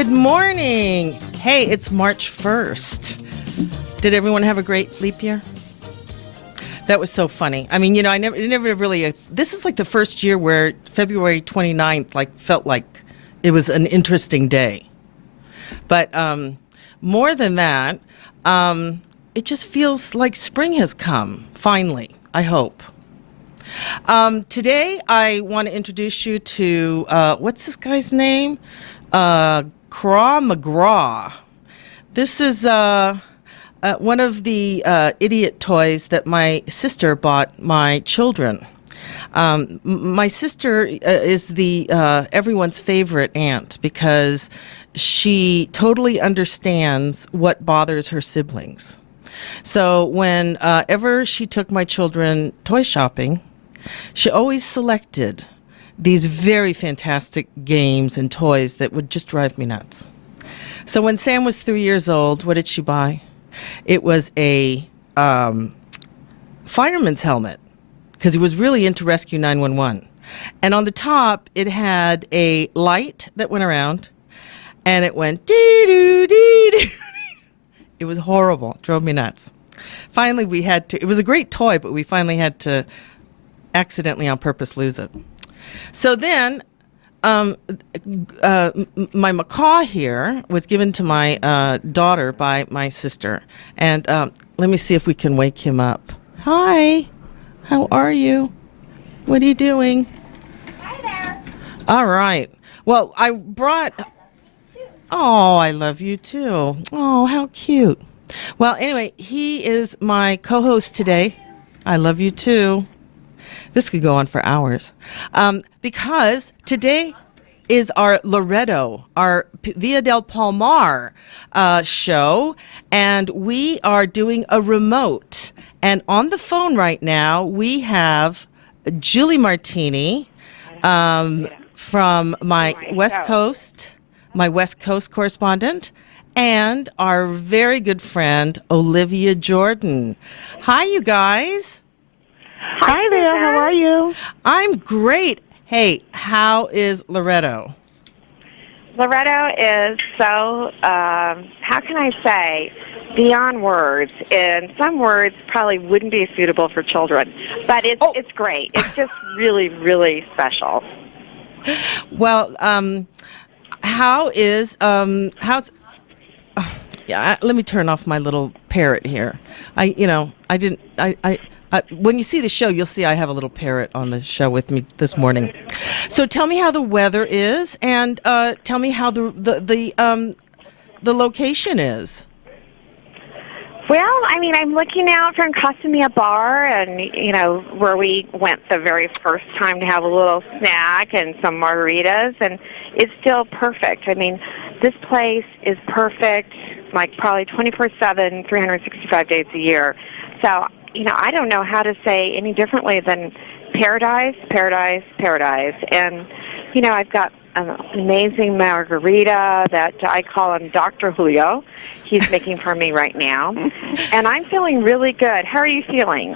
Good morning. Hey, it's March 1st. Did everyone have a great leap year? That was so funny. I mean, I never really, this is like the first year where February 29th, felt like it was an interesting day. But more than that, it just feels like spring has come, finally, I hope. Today, I want to introduce you to, what's this guy's name? Craw McGraw. This is one of the idiot toys that my sister bought my children. My sister is the everyone's favorite aunt because she totally understands what bothers her siblings. So whenever she took my children toy shopping, she always selected these very fantastic games and toys that would just drive me nuts. So when Sam was 3 years old, what did she buy? It was a fireman's helmet, because he was really into Rescue 911. And on the top, it had a light that went around, and it went dee-doo, dee-doo. It was horrible. It drove me nuts. Finally, it was a great toy, but we finally had to accidentally on purpose lose it. So then, my macaw here was given to my daughter by my sister. And let me see if we can wake him up. Hi, how are you? What are you doing? Hi there. All right. Well, I brought... Oh, I love you too. Oh, how cute. Well, anyway, he is my co-host today. I love you too. This could go on for hours. Because today is our Loretto, our Via del Palmar show, and we are doing a remote. And on the phone right now, we have Julie Martini from my West Coast correspondent, and our very good friend, Olivia Jordan. Hi, you guys. Hi there, how are you? I'm great. Hey, how is Loretto? Loretto is so, how can I say, beyond words. And some words probably wouldn't be suitable for children. But it's great. It's just really, really special. Well, how's... yeah, let me turn off my little parrot here. When you see the show, you'll see I have a little parrot on the show with me this morning. So tell me how the weather is, and tell me how the location is. Well, I mean, I'm looking out from Casamia Bar, and, where we went the very first time to have a little snack and some margaritas, and it's still perfect. I mean, this place is perfect, like probably 24/7, 365 days a year. So, I don't know how to say any differently than paradise, paradise, paradise. And, I've got an amazing margarita that I call him Dr. Julio. He's making for me right now. And I'm feeling really good. How are you feeling?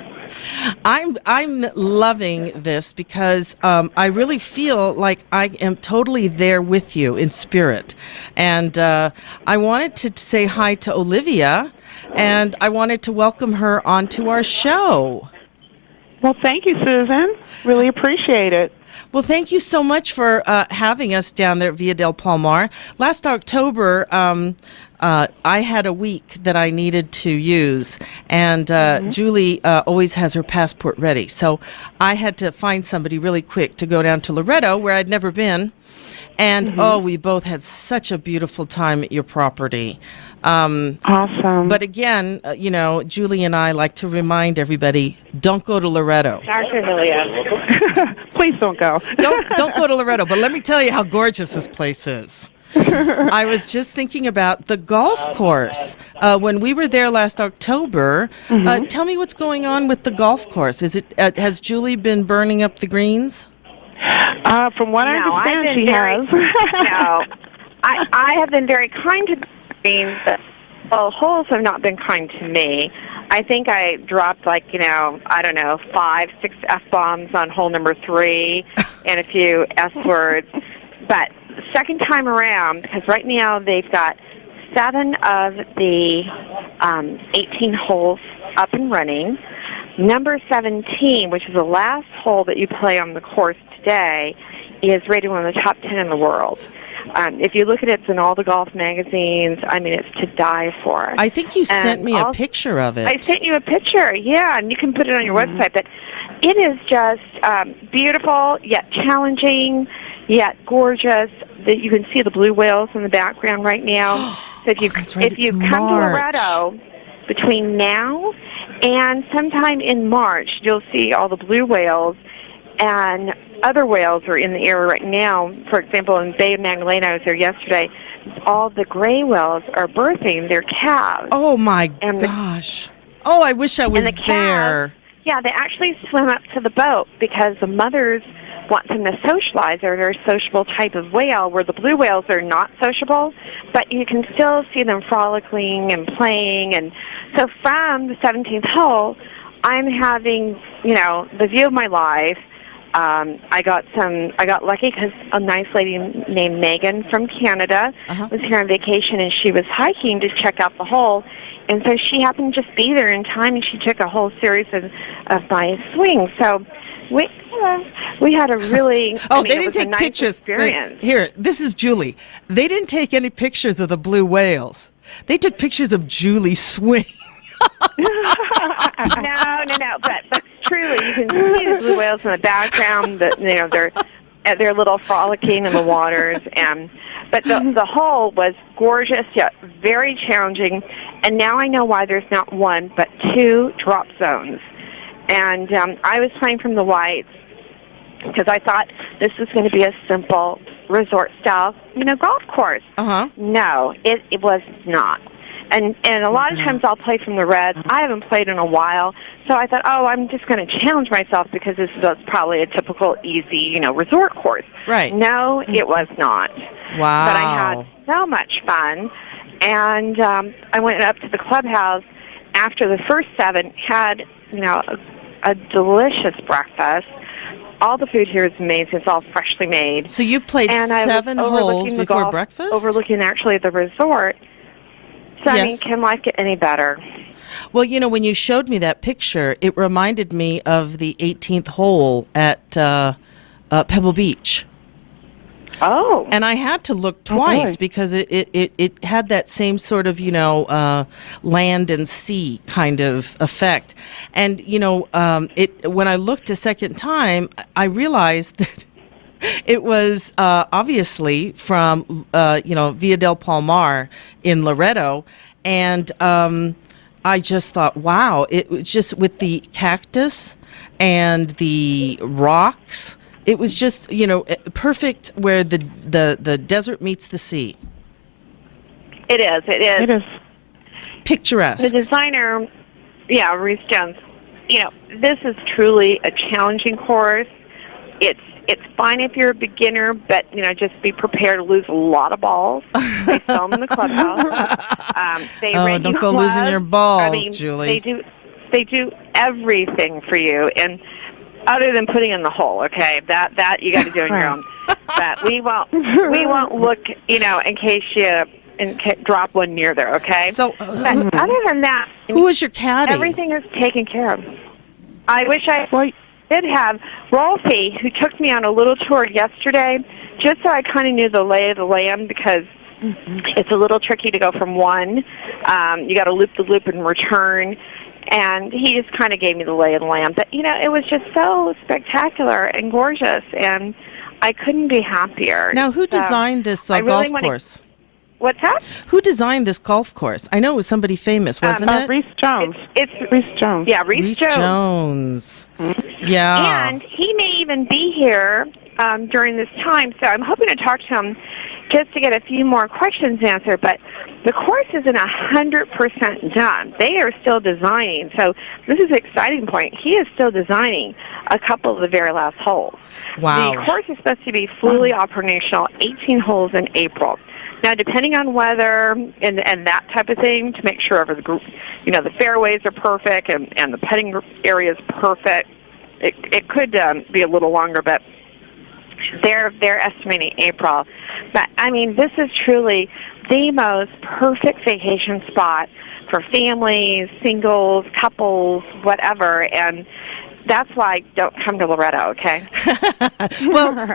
I'm loving this because I really feel like I am totally there with you in spirit. And I wanted to say hi to Olivia, and I wanted to welcome her onto our show. Well, thank you, Susan. Really appreciate it. Well, thank you so much for having us down there at Via del Palmar. Last October, I had a week that I needed to use, and Julie always has her passport ready. So I had to find somebody really quick to go down to Loretto, where I'd never been. And, we both had such a beautiful time at your property. Awesome. But again, Julie and I like to remind everybody, don't go to Loretto. Dr. Julio. Please don't go. Don't go to Loretto. But let me tell you how gorgeous this place is. I was just thinking about the golf course. When we were there last October, tell me what's going on with the golf course. Has Julie been burning up the greens? From what I understand, she has. No, I have been very kind to the greens, but holes have not been kind to me. I think I dropped 5, 6 F-bombs on hole number 3 and a few S words. But second time around, because right now they've got 7 of the 18 holes up and running. Number 17, which is the last hole that you play on the course today, is rated one of the top 10 in the world. If you look at it, it's in all the golf magazines. I mean, it's to die for. I think you sent me a picture of it. I sent you a picture, yeah, and you can put it on your website. But it is just beautiful, yet challenging, yet gorgeous. You can see the blue whales in the background right now. So if you if you come to Loretto between now and sometime in March, you'll see all the blue whales, and other whales are in the area right now. For example, in Bay of Magdalena, I was there yesterday, all the gray whales are birthing their calves. Oh, my gosh. Oh, I wish I was there. Yeah, they actually swim up to the boat because the mothers want them to socialize. They're a very sociable type of whale, where the blue whales are not sociable, but you can still see them frolicking and playing. And so from the 17th hole, I'm having, the view of my life. I got lucky because a nice lady named Megan from Canada was here on vacation, and she was hiking to check out the hole. And so she happened to just be there in time, and she took a whole series of my swings. So we had a really they didn't take pictures. Experience. Here, this is Julie. They didn't take any pictures of the blue whales. They took pictures of Julie's swing. No. But truly, you can see the blue whales in the background. They're little frolicking in the waters. But the hole was gorgeous yet very challenging. And now I know why there's not one but 2 drop zones. And I was playing from the whites because I thought this was going to be a simple resort-style, golf course. No, it was not. And a lot of times I'll play from the reds. I haven't played in a while, so I thought, I'm just going to challenge myself because this is probably a typical easy, resort course. Right. No, it was not. Wow. But I had so much fun, and I went up to the clubhouse after the first 7, had, a delicious breakfast. All the food here is amazing. It's all freshly made. So you played 7 holes before breakfast? Overlooking actually the resort. So, I mean, can life get any better? Well, when you showed me that picture, it reminded me of the 18th hole at Pebble Beach. Oh. And I had to look twice because it had that same sort of, land and sea kind of effect. And, when I looked a second time, I realized that it was obviously from, Via del Palmar in Loretto. And I just thought, wow, it was just with the cactus and the rocks. It was just, perfect where the desert meets the sea. It is. It is. Picturesque. The designer, Reese Jones, this is truly a challenging course. It's fine if you're a beginner, but, just be prepared to lose a lot of balls. They sell them in the clubhouse. Don't go losing your balls, Julie. They do everything for you, and other than putting in the hole, okay? That you got to do on your own. But we won't look, in case you drop one near there, okay? So, but other than that, who is your caddy? Everything is taken care of. I wish I did have Rolfie, who took me on a little tour yesterday, just so I kind of knew the lay of the land, because it's a little tricky to go from one. You got to loop the loop and return. And he just kind of gave me the lay of the land. But, it was just so spectacular and gorgeous, and I couldn't be happier. Now, who designed this golf course? What's that? Who designed this golf course? I know it was somebody famous, wasn't it? Reese Jones. It's Reese Jones. Yeah, Reese Jones. Yeah. And he may even be here during this time, so I'm hoping to talk to him just to get a few more questions answered. But the course isn't 100% done. They are still designing. So this is an exciting point. He is still designing a couple of the very last holes. Wow. The course is supposed to be fully operational, 18 holes in April. Now, depending on weather and that type of thing, to make sure the fairways are perfect and the putting area is perfect, it could be a little longer. But they're estimating April. But I mean, this is truly the most perfect vacation spot for families, singles, couples, whatever. And that's why don't come to Loretto, okay? Well,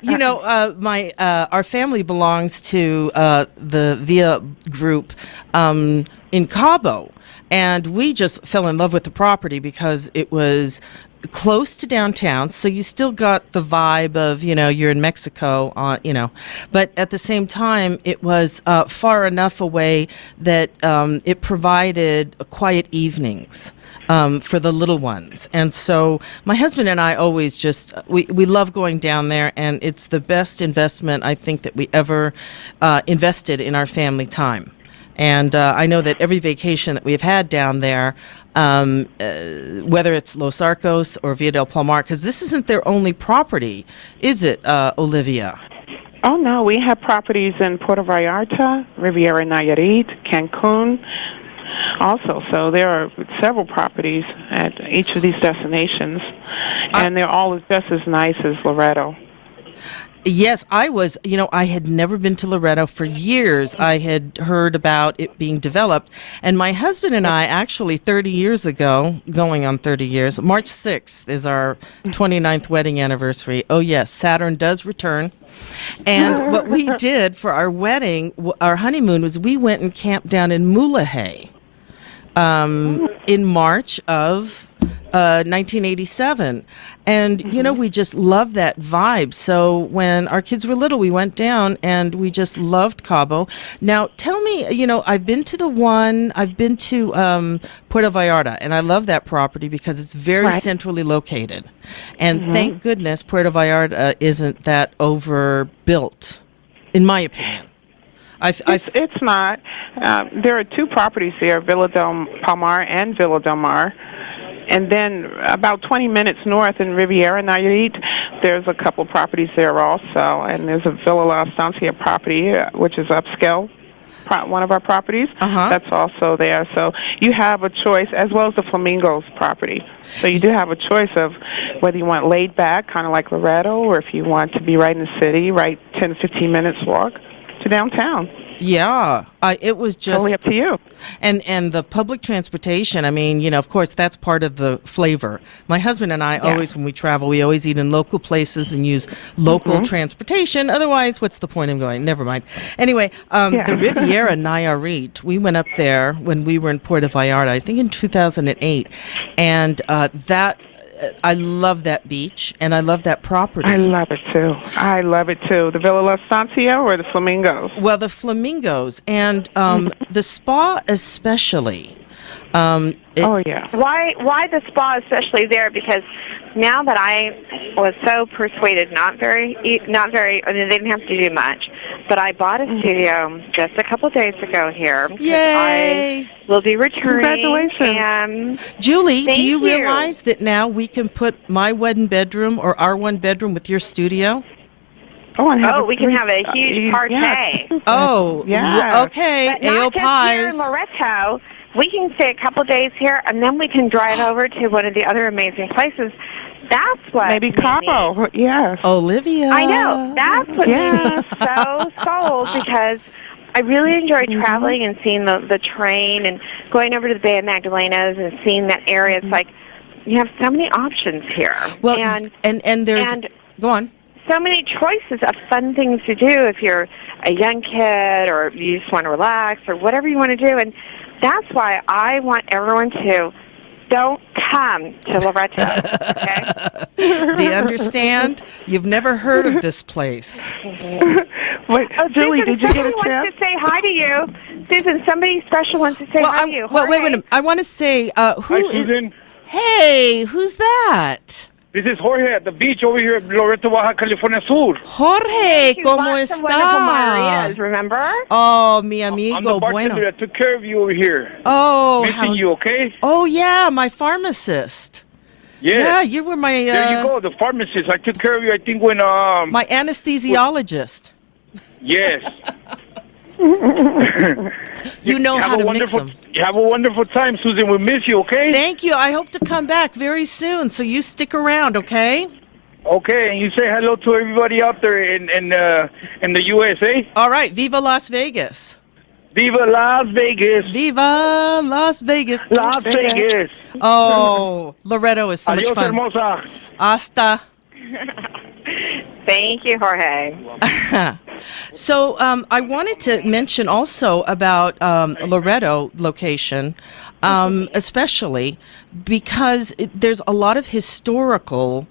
my our family belongs to the Via group in Cabo, and we just fell in love with the property because it was close to downtown, so you still got the vibe of you're in Mexico, but at the same time it was far enough away that it provided quiet evenings for the little ones. And so my husband and I always just, we love going down there, and it's the best investment I think that we ever invested in our family time. And I know that every vacation that we've had down there, whether it's Los Arcos or Via del Palmar, because this isn't their only property, is it, Olivia? Oh, no, we have properties in Puerto Vallarta, Riviera Nayarit, Cancun also. So there are several properties at each of these destinations, and they're all just as nice as Loretto. Yes, I had never been to Loretto for years. I had heard about it being developed. And my husband and I actually 30 years ago, going on 30 years, March 6th is our 29th wedding anniversary. Oh, yes, Saturn does return. And what we did for our wedding, our honeymoon, was we went and camped down in Mulegé in March of 1987. And, we just loved that vibe. So when our kids were little, we went down and we just loved Cabo. Now, tell me, I've been to Puerto Vallarta, and I love that property because it's very centrally located. And thank goodness Puerto Vallarta isn't that overbuilt, in my opinion. It's not. There are two properties there, Villa del Palmar and Villa del Mar. And then about 20 minutes north in Riviera Nayarit, there's a couple properties there also. And there's a Villa La Estancia property, which is upscale, one of our properties. That's also there. So you have a choice, as well as the Flamingos property. So you do have a choice of whether you want laid back, kind of like Loretto, or if you want to be right in the city, right 10 to 15 minutes walk to downtown. Yeah, it was just totally up to you. And the public transportation, I mean, of course, that's part of the flavor. My husband and I always, when we travel, we always eat in local places and use local transportation. Otherwise, what's the point of going? Never mind. Anyway, the Riviera Nayarit, we went up there when we were in Puerto Vallarta, I think in 2008, and I love that beach, and I love that property. I love it, too. The Villa La Estancia or the Flamingos? Well, the Flamingos, and the spa especially. Oh, yeah. Why the spa especially there? Because now that I was so persuaded, not very, I mean, they didn't have to do much, but I bought a studio just a couple days ago here. Yay! I will be returning. Congratulations. Julie, do you Thank you. realize that now we can put my one bedroom or our one bedroom with your studio? We can have a huge party. Yeah. Oh, yeah. Okay. But not just here in Loretto. We can stay a couple days here, and then we can drive over to one of the other amazing places. That's what maybe Cabo. Yes. Olivia. I know. That's what made me so sold, because I really enjoyed traveling and seeing the train and going over to the Bay of Magdalenas and seeing that area. It's like you have so many options here. Well, and there's go on. So many choices of fun things to do if you're a young kid or you just want to relax or whatever you want to do. And that's why I want everyone to don't come to Loretto, okay? Do you understand? You've never heard of this place. Wait, Julie, Susan, did you get a somebody chance? wants to say hi to you. Susan, somebody special wants to say hi to you. Well, wait a Jorge. minute. I want to say, who Hi, is... Susan. Hey, who's that? This is Jorge at the beach over here at Loreto, Baja California Sur. Jorge, You ¿cómo lots of wonderful margaritas, está? remember? Oh, mi I'm amigo, the bartender bueno. that took care of you over here. Oh, Missing you, okay? Oh, yeah, my pharmacist. Yes. Yeah, you were my... There you go, the pharmacist. I took care of you, I think, when... My anesthesiologist. Yes. You know how to mix wonderful, them. You have a wonderful time, Susan. We miss you, okay? Thank you. I hope to come back very soon, so you stick around, okay? Okay, and you say hello to everybody out there in the USA. All right, Viva Las Vegas. Viva Las Vegas. Viva Las Vegas. Las Vegas. Oh, Loretto is so much Adios, fun. hermosa. Hasta. Thank you, Jorge. So I wanted to mention also about Loretto location, especially because there's a lot of historical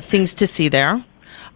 things to see there.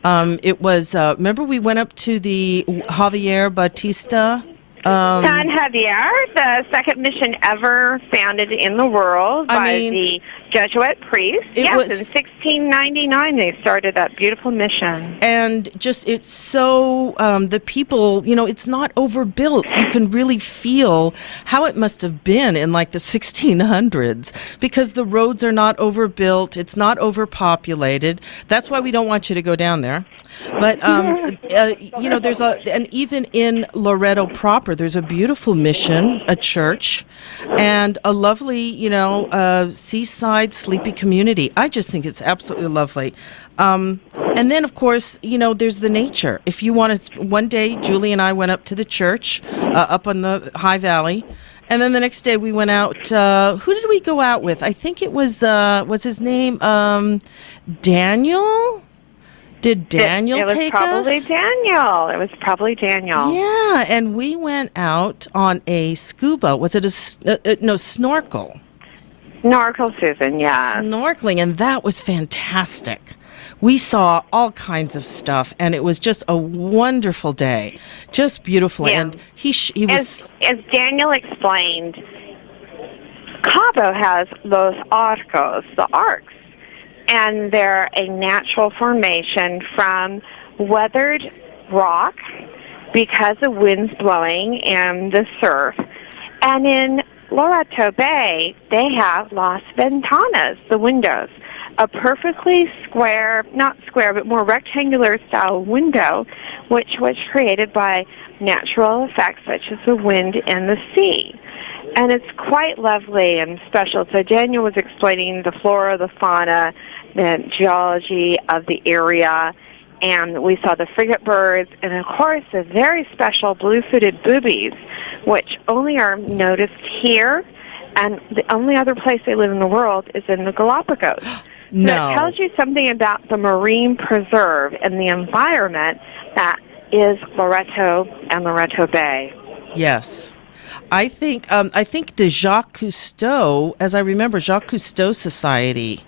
It was, remember we went up to the Javier Bautista. San Javier, the second mission ever founded in the world by the Jesuit priest. Yes, in 1699 they started that beautiful mission. And just, it's so, the people, it's not overbuilt. You can really feel how it must have been in like the 1600s because the roads are not overbuilt. It's not overpopulated. That's why we don't want you to go down there. But, there's and even in Loretto proper, there's a beautiful mission, a church, and a lovely, seaside, sleepy community. I just think it's absolutely lovely. And then, of course, there's the nature. If you want to, one day, Julie and I went up to the church up on the High Valley. And then the next day we went out, who did we go out with? I think it was his name Daniel? Did Daniel take us? It was probably Daniel. Yeah, and we went out on a scuba. Was it a snorkel? Snorkel, Susan, yeah. Snorkeling, and that was fantastic. We saw all kinds of stuff, and it was just a wonderful day. Just beautiful. Yeah. And he was... As Daniel explained, Cabo has Los Arcos, the arcs. And they're a natural formation from weathered rock because of winds blowing and the surf. And in Loretto Bay, they have Las Ventanas, the windows, a perfectly square, not square, but more rectangular style window, which was created by natural effects such as the wind and the sea. And it's quite lovely and special. So Daniel was explaining the flora, the fauna, the geology of the area, and we saw the frigate birds, and of course the very special blue-footed boobies, which only are noticed here, and the only other place they live in the world is in the Galapagos. No. So it tells you something about the marine preserve and the environment that is Loretto and Loretto Bay. Yes. I think the Jacques Cousteau, as I remember, Jacques Cousteau Society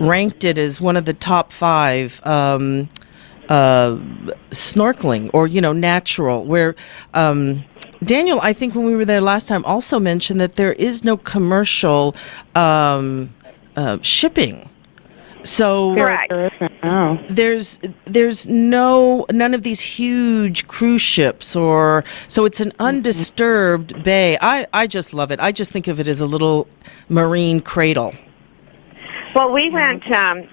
ranked it as one of the top 5 snorkeling or, natural, where Daniel, I think when we were there last time, also mentioned that there is no commercial shipping. So Correct. there's none of these huge cruise ships so it's an undisturbed bay. I just love it. I just think of it as a little marine cradle. Well, we went to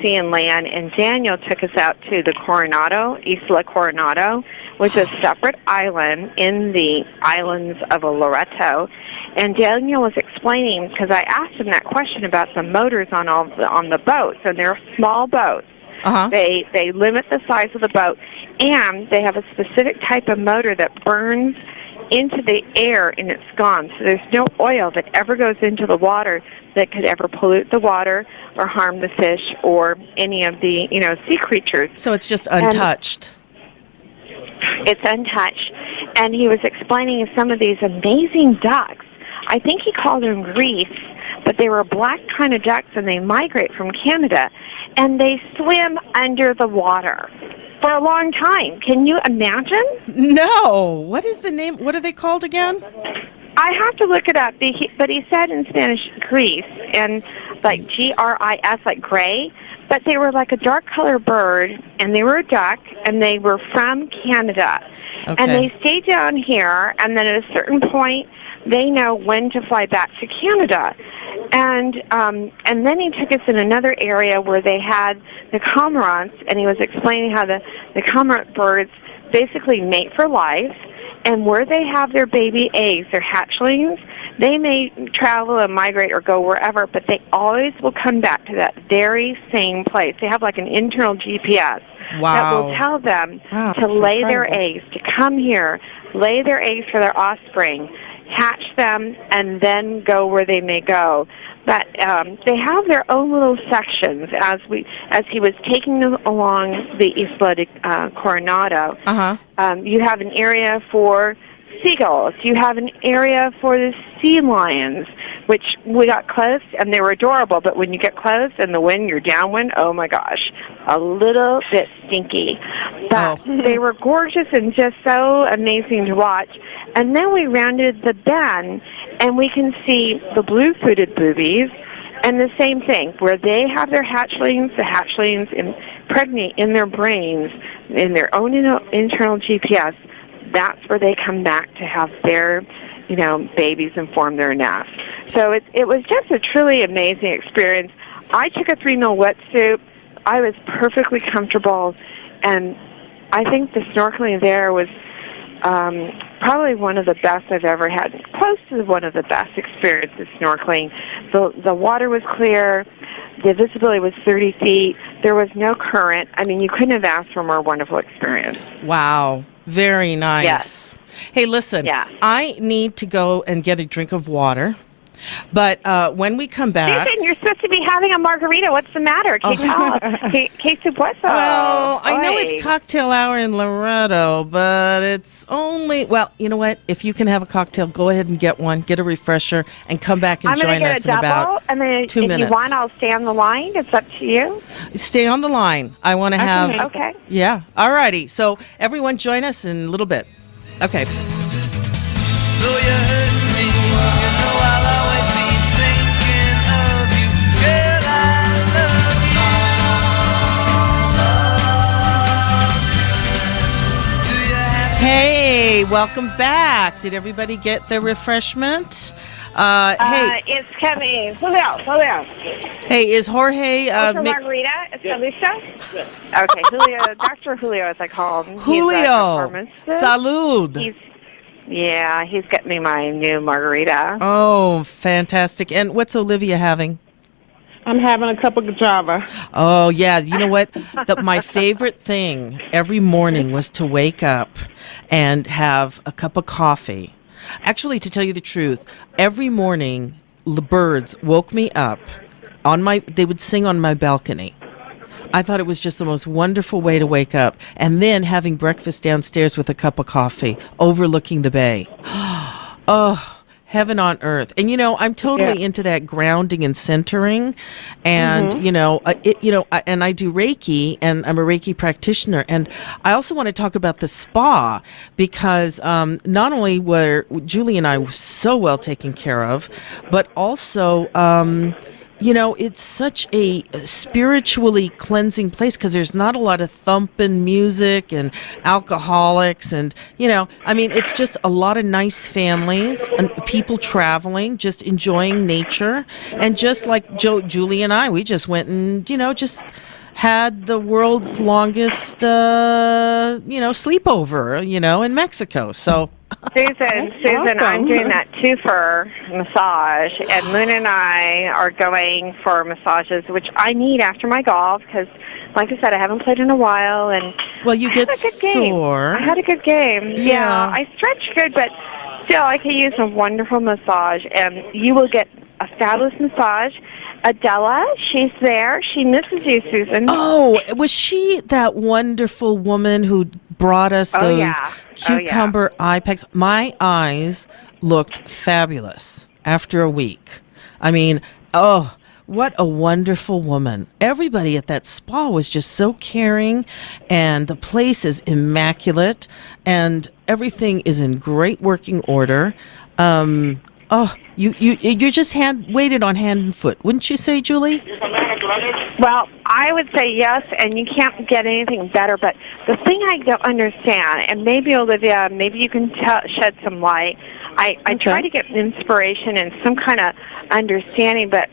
sea and land, and Daniel took us out to the Coronado, Isla Coronado, which is a separate island in the islands of Loretto. And Daniel was explaining, because I asked him that question about the motors on the boats, and they're small boats. Uh-huh. They limit the size of the boat, and they have a specific type of motor that burns into the air and it's gone. So there's no oil that ever goes into the water that could ever pollute the water or harm the fish or any of the sea creatures. So it's just untouched. It's untouched. And he was explaining some of these amazing ducks. I think he called them reefs, but they were black kind of ducks, and they migrate from Canada, and they swim under the water for a long time. Can you imagine? No. What is the name? What are they called again? I have to look it up, but he said in Spanish gris, and like Gris, like gray, but they were like a dark colored bird, and they were a duck, and they were from Canada. Okay. And they stayed down here, and then at a certain point, they know when to fly back to Canada. And then he took us in another area where they had the cormorants, and he was explaining how the cormorant birds basically mate for life, and where they have their baby eggs, their hatchlings, They may travel and migrate or go wherever, but they always will come back to that very same place. They have like an internal GPS that will tell them to lay their eggs, to come here, lay their eggs for their offspring, hatch them, and then go where they may go. But they have their own little sections. As he was taking them along the Isla de Coronado, you have an area for seagulls. You have an area for the sea lions, which we got close, and they were adorable. But when you get close and the wind, you're downwind, oh my gosh, a little bit stinky. But they were gorgeous and just so amazing to watch. And then we rounded the bend, and we can see the blue-footed boobies, and the same thing, where they have their hatchlings, the hatchlings impregnate in their brains, in their own internal GPS. That's where they come back to have their, babies and form their nest. So it was just a truly amazing experience. I took a 3-mil wetsuit. I was perfectly comfortable, and I think the snorkeling there was probably one of the best I've ever had, close to one of the best experiences snorkeling. The water was clear. The visibility was 30 feet. There was no current. I mean, you couldn't have asked for a more wonderful experience. Wow. Very nice. Yes. Hey, listen, I need to go and get a drink of water. But when we come back... Susan, you're supposed to be having a margarita. What's the matter? Que supuesto? Well, I know it's cocktail hour in Loretto, but it's only... Well, you know what? If you can have a cocktail, go ahead and get one. Get a refresher and come back and join us in about 2 minutes. If you want, I'll stay on the line. It's up to you. Stay on the line. I want to have... Okay. Yeah. All righty. So everyone join us in a little bit. Okay. Hey, welcome back. Did everybody get their refreshment? Hey, it's coming. Julio. Hey, is Jorge... margarita? ¿Está lista? Okay, Julio, Dr. Julio, as I call him. Julio, salud. He's got me my new margarita. Oh, fantastic. And what's Olivia having? I'm having a cup of Java. Oh, yeah. You know what? My favorite thing every morning was to wake up and have a cup of coffee. Actually, to tell you the truth, every morning the birds woke me up. They would sing on my balcony. I thought it was just the most wonderful way to wake up. And then having breakfast downstairs with a cup of coffee overlooking the bay. Oh, heaven on earth. And, I'm totally into that grounding and centering. And, and I do Reiki, and I'm a Reiki practitioner. And I also want to talk about the spa because not only were Julie and I so well taken care of, but also... it's such a spiritually cleansing place because there's not a lot of thumping music and alcoholics and, it's just a lot of nice families and people traveling, just enjoying nature. And just like Julie and I, we just went and, just had the world's longest, sleepover, in Mexico. So... Susan, Awesome. I'm doing that twofer massage, and Moon and I are going for massages, which I need after my golf because, like I said, I haven't played in a while, and you get sore. I had a good game. Yeah, I stretched good, but still, I could use a wonderful massage, and you will get a fabulous massage. Adela, she's there. She misses you, Susan. Oh, was she that wonderful woman who brought us those cucumber eye packs? My eyes looked fabulous after a week. I mean, what a wonderful woman. Everybody at that spa was just so caring, and the place is immaculate, and everything is in great working order. You just waited on hand and foot, wouldn't you say, Julie? Well, I would say yes, and you can't get anything better. But the thing I don't understand, and maybe Olivia, maybe you can shed some light. I try to get inspiration and some kind of understanding, but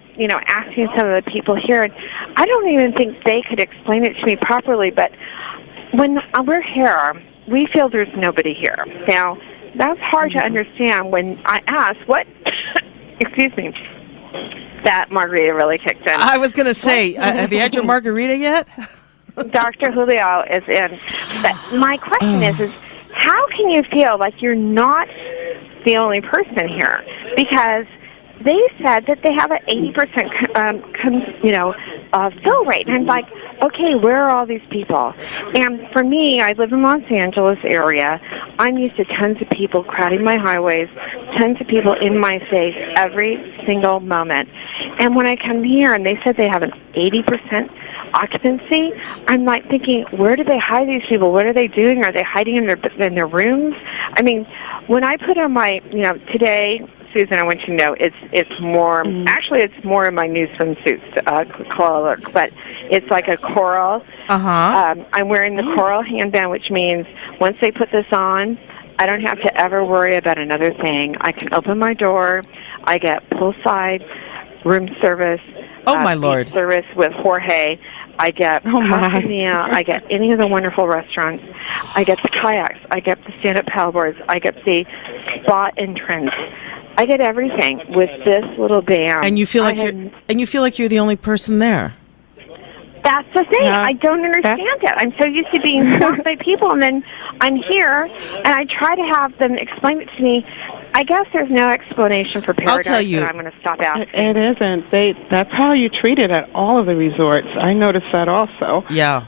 asking some of the people here, and I don't even think they could explain it to me properly. But when we're here, we feel there's nobody here. Now, that's hard to understand when I ask, what excuse me, that margarita really kicked in. I was going to say, have you had your margarita yet? Dr. Julio is in. But my question is how can you feel like you're not the only person here? Because they said that they have an 80% fill rate. And I'm like, okay, where are all these people? And for me, I live in Los Angeles area. I'm used to tons of people crowding my highways, tons of people in my face every single moment. And when I come here and they said they have an 80% occupancy, I'm like thinking, where do they hide these people? What are they doing? Are they hiding in their rooms? I mean, when I put on my, today, Susan, I want you to know it's more, actually it's more in my new swimsuits color, but it's like a coral. I'm wearing the coral handband, which means once they put this on, I don't have to ever worry about another thing. I can open my door. I get poolside room service. Oh, my Lord. Service with Jorge. I get Casa Mia. I get any of the wonderful restaurants. I get the kayaks. I get the stand-up paddleboards. I get the spa entrance. I get everything with this little band. And you feel like you're the only person there. That's the thing. I don't understand it. I'm so used to being stalked by people, and then I'm here, and I try to have them explain it to me. I guess there's no explanation for Paradise. I'll tell you. I'm going to stop asking. It isn't. That's how you treat it at all of the resorts. I noticed that also. Yeah.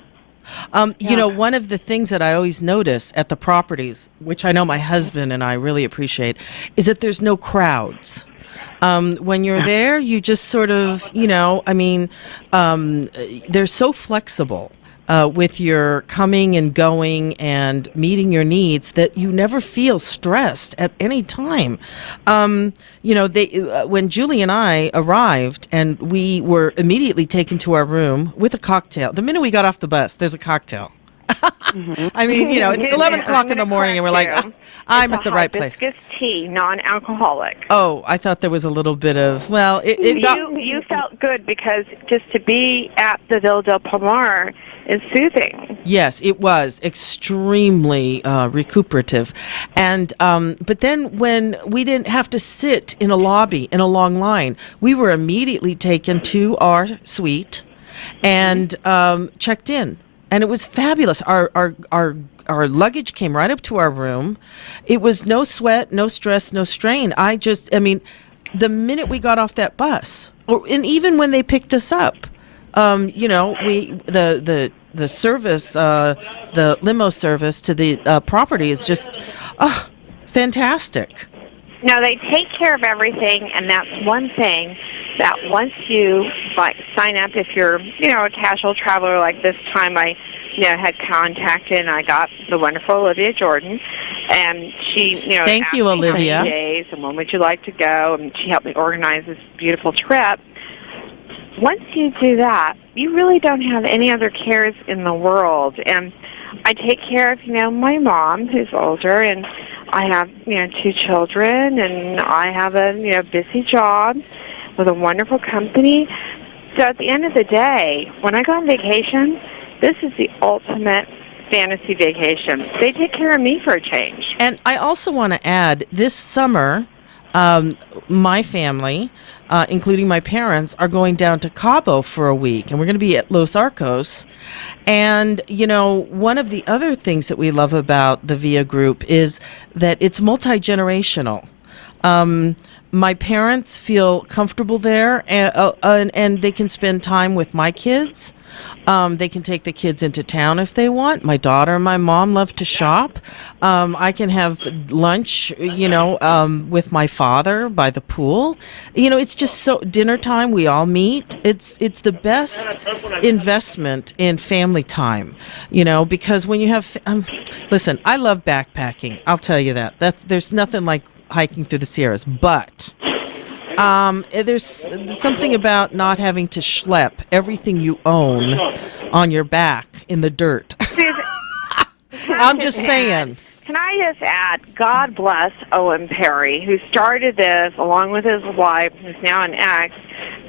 One of the things that I always notice at the properties, which I know my husband and I really appreciate, is that there's no crowds. When you're there, you just sort of, they're so flexible with your coming and going and meeting your needs that you never feel stressed at any time. When Julie and I arrived, and we were immediately taken to our room with a cocktail. The minute we got off the bus, there's a cocktail. I mean, it's 11 o'clock in the morning, and we're like, I'm at the right place. Hibiscus tea, non-alcoholic. Oh, I thought there was a little bit of, You felt good because just to be at the Villa del Palmar is soothing. Yes, it was extremely recuperative. And but then when we didn't have to sit in a lobby in a long line, we were immediately taken to our suite and checked in. And it was fabulous. Our luggage came right up to our room. It was no sweat, no stress, no strain. The minute we got off that bus, and even when they picked us up, the service, the limo service to the property is just fantastic. No, they take care of everything, and that's one thing that once you sign up, if you're a casual traveler like this time, I had contacted and I got the wonderful Olivia Jordan, and she thank asked you, me Olivia. how many days and when would you like to go, and she helped me organize this beautiful trip. Once you do that, you really don't have any other cares in the world, and I take care of my mom who's older, and I have 2 children, and I have a busy job with a wonderful company. So at the end of the day, when I go on vacation, this is the ultimate fantasy vacation. They take care of me for a change. And I also want to add, this summer, my family, including my parents, are going down to Cabo for a week, and we're going to be at Los Arcos. And, one of the other things that we love about the VIA group is that it's multi-generational. My parents feel comfortable there, and they can spend time with my kids. They can take the kids into town if they want. My daughter and my mom love to shop. I can have lunch, with my father by the pool. It's just so dinner time. We all meet. It's the best investment in family time, because when you have, listen, I love backpacking. I'll tell you that. There's nothing like hiking through the Sierras, but there's something about not having to schlep everything you own on your back in the dirt. I'm just saying. Can I just add, God bless Owen Perry, who started this along with his wife, who's now an ex,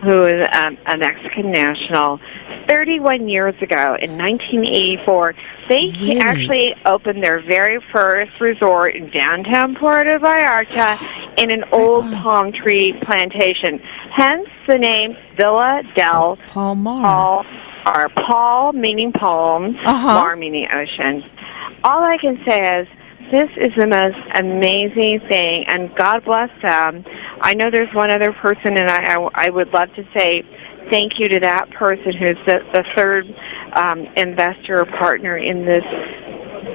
who is a Mexican national. 31 years ago, in 1984, they Really? actually opened their very first resort in downtown Puerto Vallarta in an old palm tree plantation. Hence the name Villa del Palmar. Paul meaning palm, Mar meaning ocean. All I can say is this is the most amazing thing, and God bless them. I know there's one other person, and I would love to say thank you to that person who's the third investor or partner in this,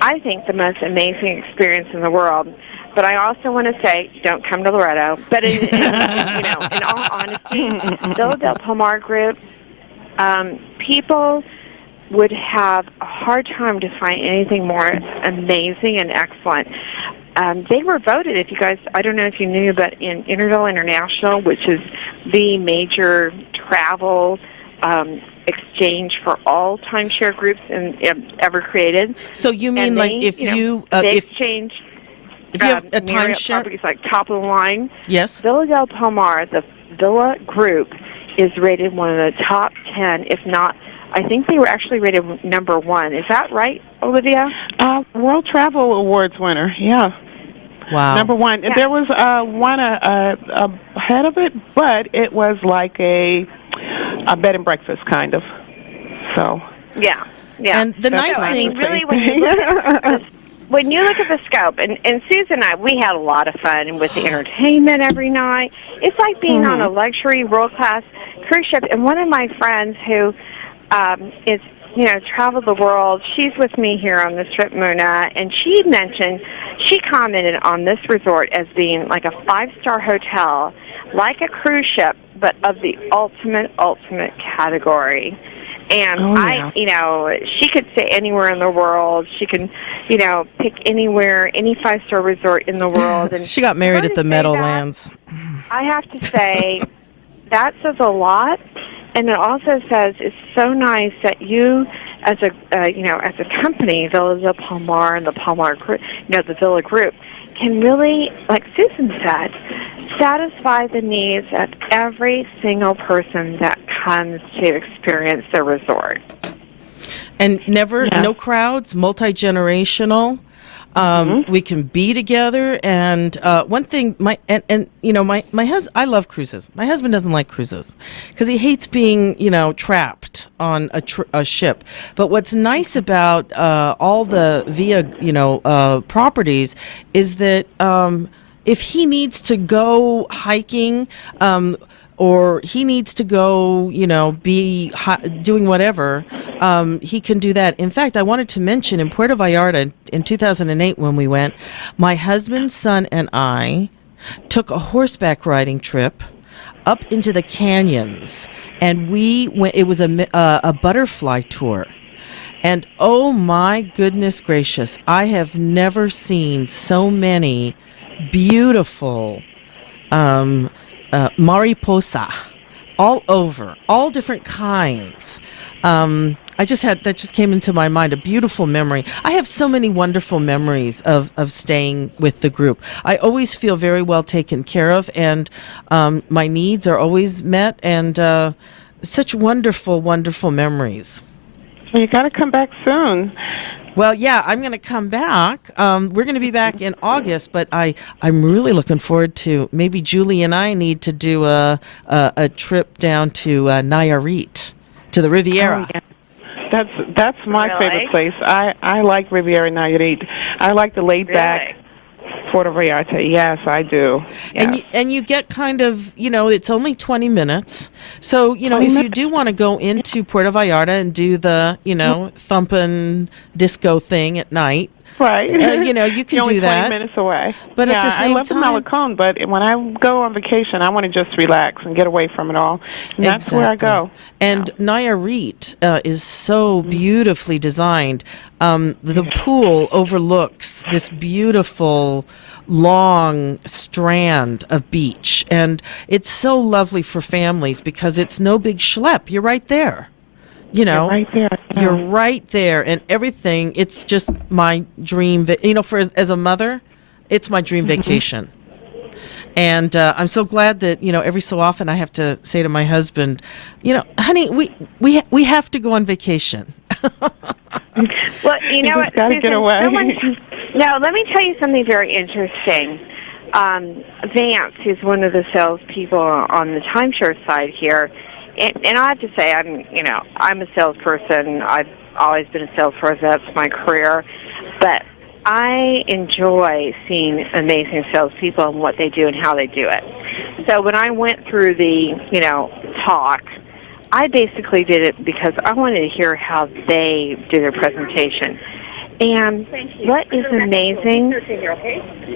I think, the most amazing experience in the world. But I also want to say, don't come to Loretto. But in all honesty, Villa del Palmar Group, people would have a hard time to find anything more amazing and excellent. They were voted, if you guys, I don't know if you knew, but in Interval International, which is the major travel exchange for all timeshare groups ever created. So you mean And like they exchange if you have a Marriott timeshare? properties like top of the line. Yes. Villa del Palmar, the Villa Group, is rated one of the top 10, if not, I think they were actually rated number 1. Is that right, Olivia? World Travel Awards winner, yeah. Wow. Number 1. Yeah. There was one ahead of it, but it was like a bed and breakfast kind of. So. Yeah. And the nice So, I thing, mean, really, when you look at the scope, and Susan and I, we had a lot of fun with the entertainment every night. It's like being on a luxury world-class cruise ship. And one of my friends who is, traveled the world, she's with me here on this trip, Muna, and she commented on this resort as being like a 5-star hotel, like a cruise ship, but of the ultimate category. And she could stay anywhere in the world. She can, pick anywhere, any 5-star resort in the world. And she got married for her at to the say Meadowlands. I have to say that says a lot, and it also says it's so nice that you, as a as a company, Villa del Palmar and the Palmar Group, the Villa Group, can really, like Susan said, satisfy the needs of every single person that comes to experience the resort. And no crowds, multi-generational. We can be together. And one thing, my husband, I love cruises. My husband doesn't like cruises because he hates being, trapped on a ship. But what's nice about all the Via, properties is that if he needs to go hiking, or he needs to go, be doing whatever, he can do that. In fact, I wanted to mention in Puerto Vallarta in 2008 when we went, my husband, son, and I took a horseback riding trip up into the canyons, and we went. It was a butterfly tour. And oh my goodness gracious, I have never seen so many beautiful mariposa all over, all different kinds. That just came into my mind, a beautiful memory. I have so many wonderful memories of staying with the group. I always feel very well taken care of, and my needs are always met, and such wonderful, wonderful memories. Well, you got to come back soon. Well, yeah, I'm going to come back. We're going to be back in August, but I'm really looking forward to, maybe Julie and I need to do a trip down to Nayarit, to the Riviera. Oh, yeah. That's my favorite place. I like Riviera Nayarit. I like the laid back Puerto Vallarta. Yes, I do. Yes. And you get kind of, it's only 20 minutes. So, if you do want to go into Puerto Vallarta and do the, thumping disco thing at night, right. You can You're only do that. 20 minutes away. But at the same I love time, the Malecon, but when I go on vacation, I want to just relax and get away from it all. And that's where I go. And Nayarit is so beautifully designed. The pool overlooks this beautiful long strand of beach, and it's so lovely for families because it's no big schlep. You're right there. You're right there. You're right there, and everything. It's just my dream. As a mother, it's my dream vacation. And I'm so glad that, every so often I have to say to my husband, honey, we have to go on vacation. Well, you know what, just gotta get Susan, away. no, let me tell you something very interesting. Vance, who's one of the salespeople on the timeshare side here, and I have to say, I'm a salesperson. I've always been a salesperson. That's my career. But I enjoy seeing amazing salespeople and what they do and how they do it. So when I went through the, talk, I basically did it because I wanted to hear how they do their presentation. And what is amazing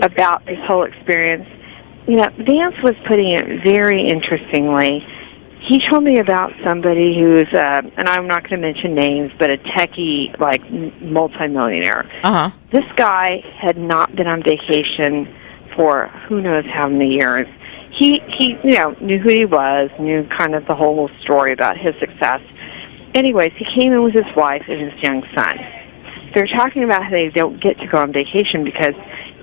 about this whole experience, Vance was putting it very interestingly. He told me about somebody who's, and I'm not going to mention names, but a techie, like, multimillionaire. Uh-huh. This guy had not been on vacation for who knows how many years. He knew who he was, knew kind of the whole story about his success. Anyways, he came in with his wife and his young son. They're talking about how they don't get to go on vacation because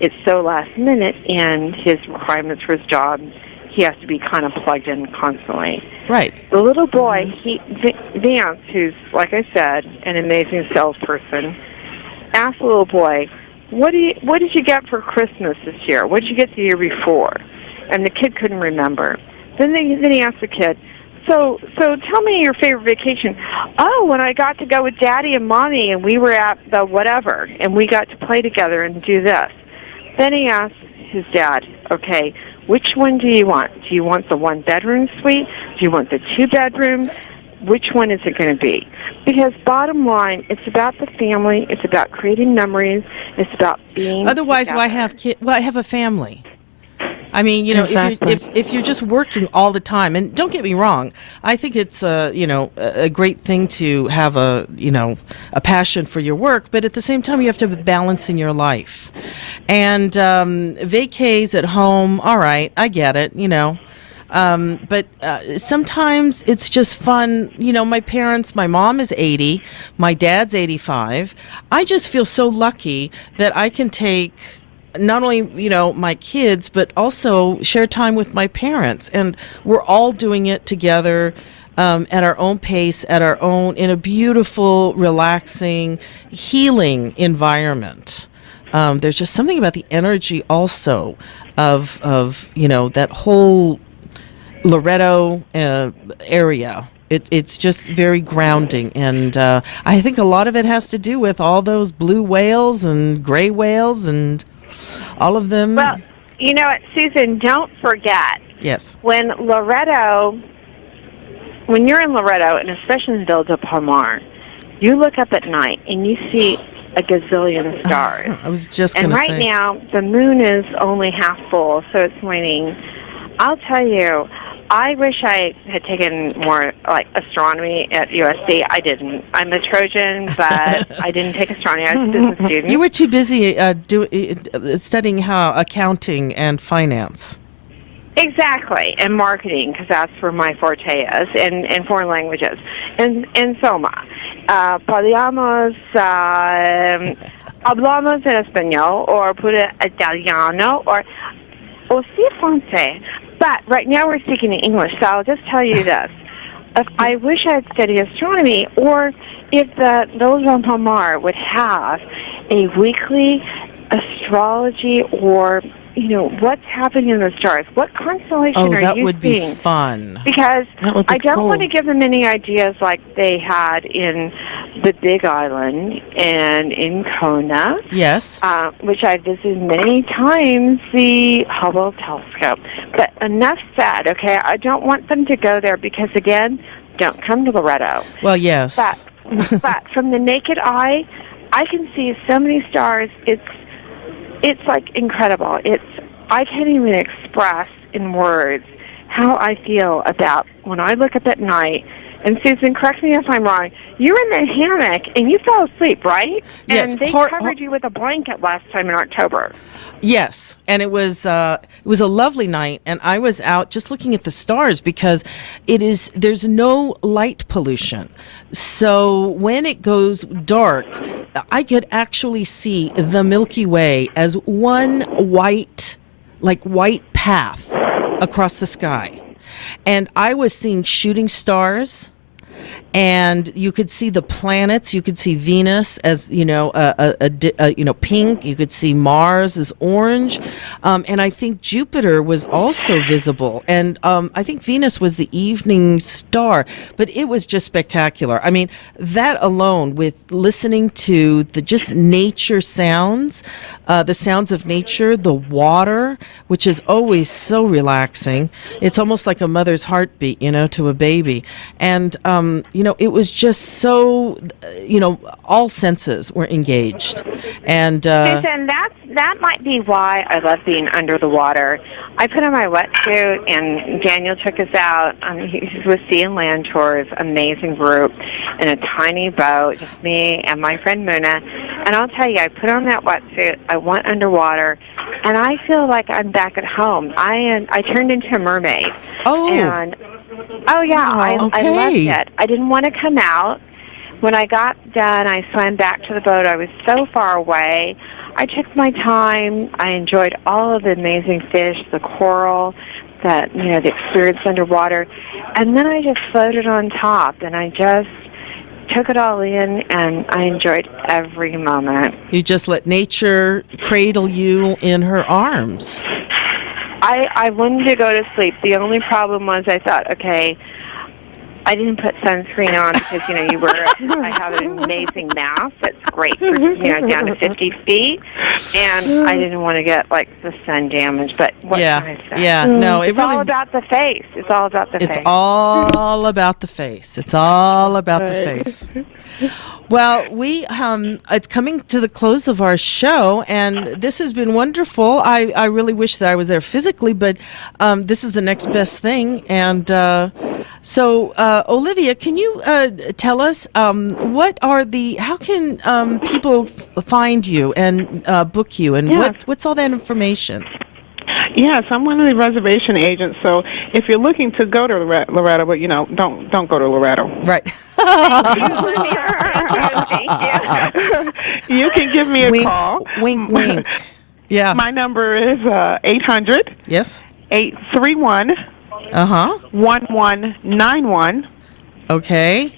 it's so last minute and his requirements for his job, he has to be kind of plugged in constantly. Right. The little boy, Vance, who's, like I said, an amazing salesperson, asked the little boy, what did you get for Christmas this year? What did you get the year before? And the kid couldn't remember. Then he asked the kid, So tell me your favorite vacation. Oh, when I got to go with Daddy and Mommy, and we were at the whatever, and we got to play together and do this. Then he asked his dad, okay, which one do you want? Do you want the one-bedroom suite? Do you want the two-bedroom? Which one is it going to be? Because bottom line, it's about the family. It's about creating memories. It's about being Otherwise, together. why have kids? Well, I have a family. I mean, Exactly. if you're just working all the time, and don't get me wrong, I think it's a great thing to have a passion for your work, but at the same time you have to have a balance in your life. And vacays at home, all right, I get it, but sometimes it's just fun. My parents, my mom is 80, my dad's 85. I just feel so lucky that I can take not only, my kids, but also share time with my parents. And we're all doing it together at our own pace, in a beautiful, relaxing, healing environment. There's just something about the energy also of that whole Loretto area. It's just very grounding, and I think a lot of it has to do with all those blue whales and gray whales and all of them. Well, you know what, Susan, don't forget, Yes. when you're in Loretto, and especially in Villa de Palmar, you look up at night and you see a gazillion stars. I was just going And to right say. now, the moon is only half full, so it's waning. I'll tell you, I wish I had taken more, like, astronomy at USC. I didn't. I'm a Trojan, but I didn't take astronomy. I was a business student. You were too busy studying accounting and finance. Exactly, and marketing, because that's where my forte is, and foreign languages. And Soma. Podríamos hablamos en español, or pura italiano, or sí francés. But right now we're speaking in English, so I'll just tell you this. If I wish I had studied astronomy, or if the Villa de Palmar would have a weekly astrology, or what's happening in the stars. What constellation are you seeing? Oh, that would be fun. Because That would be I don't cool. want to give them any ideas like they had in the Big Island and in Kona, Yes. which I visited many times, the Hubble telescope. But enough said, okay? I don't want them to go there because, again, don't come to Loretto. Well, yes. But from the naked eye, I can see so many stars. It's like incredible. I can't even express in words how I feel about when I look up at night. And Susan, correct me if I'm wrong. You were in the hammock and you fell asleep, right? Yes, And they covered you with a blanket last time in October. Yes, and it was a lovely night, and I was out just looking at the stars because there's no light pollution. So when it goes dark, I could actually see the Milky Way as one white like white path across the sky. And I was seeing shooting stars, and you could see the planets. You could see Venus as pink. You could see Mars as orange, and I think Jupiter was also visible. And I think Venus was the evening star. But it was just spectacular. I mean, that alone, with listening to the just nature sounds, the sounds of nature, the water, which is always so relaxing. It's almost like a mother's heartbeat, to a baby. And it was just so, all senses were engaged. And Susan, that might be why I love being under the water. I put on my wetsuit, and Daniel took us out. He's with Sea and Land Tours, amazing group, in a tiny boat, just me and my friend Muna. And I'll tell you, I put on that wetsuit, I went underwater, and I feel like I'm back at home. I turned into a mermaid. Oh. And I loved it. I didn't want to come out. When I got done, I swam back to the boat. I was so far away. I took my time. I enjoyed all of the amazing fish, the coral, the experience underwater. And then I just floated on top, and I just took it all in, and I enjoyed every moment. You just let nature cradle you in her arms. I wanted to go to sleep. The only problem was I thought, okay, I didn't put sunscreen on because, I have an amazing mask that's great for, down to 50 feet. And I didn't want to get, the sun damage. But what can I say? Yeah, no, it's all about the face. It's all about the face. It's all about the face. It's all about the face. Well, it's coming to the close of our show, and this has been wonderful. I really wish that I was there physically, but this is the next best thing. And so, Olivia, can you tell us how can people find you and book you, and what's all that information? Yes, I'm one of the reservation agents. So if you're looking to go to Loretto, but don't go to Loretto. Right. You can give me a call. Wink, wink. Yeah. My number is 800. Yes. 831. 1191. Okay.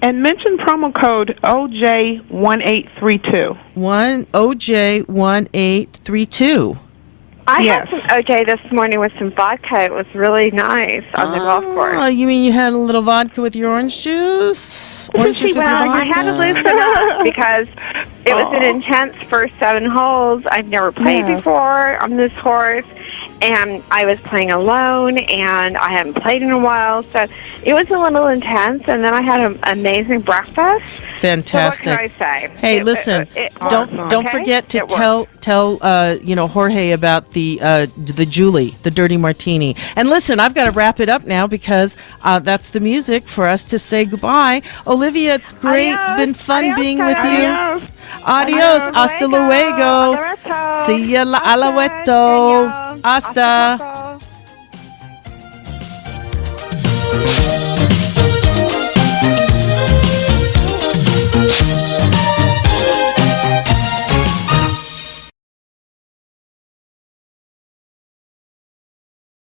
And mention promo code OJ1832. OJ1832. I had some OJ this morning with some vodka. It was really nice on the golf course. Oh, you mean you had a little vodka with your orange juice? Orange juice with your vodka? I had to loosen up because it was an intense first 7 holes. I've never played before on this horse, and I was playing alone, and I hadn't played in a while, so it was a little intense. And then I had an amazing breakfast. Fantastic. So what can I say? Hey, listen, don't forget to tell Jorge about the Julie, the Dirty Martini. And listen, I've got to wrap it up now because that's the music for us to say goodbye. Olivia, it's great. It's been fun being with you. Adios. Hasta luego. See ya la alaweto. Hasta.